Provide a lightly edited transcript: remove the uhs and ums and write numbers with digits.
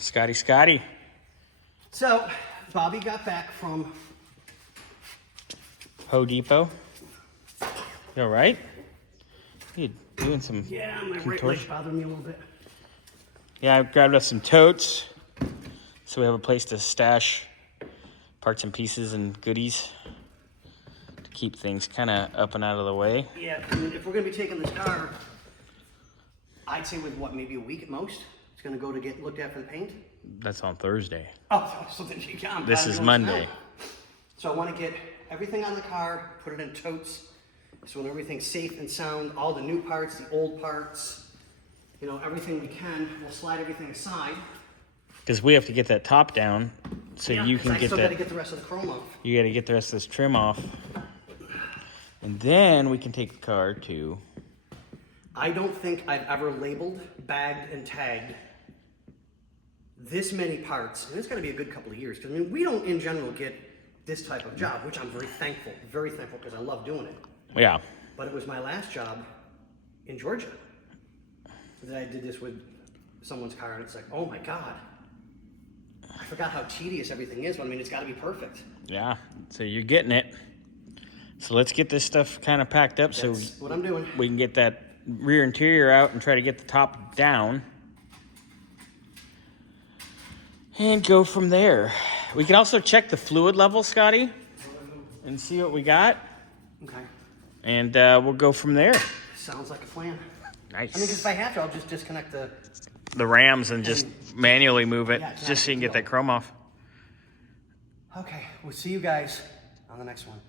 Scotty. So, Bobby got back from Home Depot. You all right? You doing some Yeah, my right contortion? leg bothered me a little bit. Yeah, I grabbed us some totes, so we have a place to stash parts and pieces and goodies to keep things kind of up and out of the way. Yeah, I mean, if we're going to be taking this car, I'd say with what, maybe a week at most, it's going to go to get looked at for the paint. That's on Thursday. Oh, so then you can't. This is Monday. So I want to get everything on the car, put it in totes, so when everything's safe and sound, all the new parts, the old parts, you know, everything we can, we'll slide everything aside. Because we have to get that top down, so Yeah, you can I get still that. got to get the rest of the chrome off. You got to get the rest of this trim off, and then we can take the car to. I don't think I've ever labeled, bagged, and tagged this many parts, and it's going to be a good couple of years, because I mean, we don't in general get this type of job, which I'm very thankful because I love doing it. Yeah. But it was my last job in Georgia that I did this with someone's car, and it's like, oh my God, I forgot how tedious everything is. But I mean, it's got to be perfect. Yeah. So you're getting it. So let's get this stuff kind of packed up. That's what I'm doing. We can get that rear interior out and try to get the top down. And go from there. We can also check the fluid level, Scotty, and see what we got. Okay. And we'll go from there. Sounds like a plan. Nice. I mean, because if I have to, I'll just disconnect the rams and just manually move it, Yeah, just so you can get that chrome off. Okay, we'll see you guys on the next one.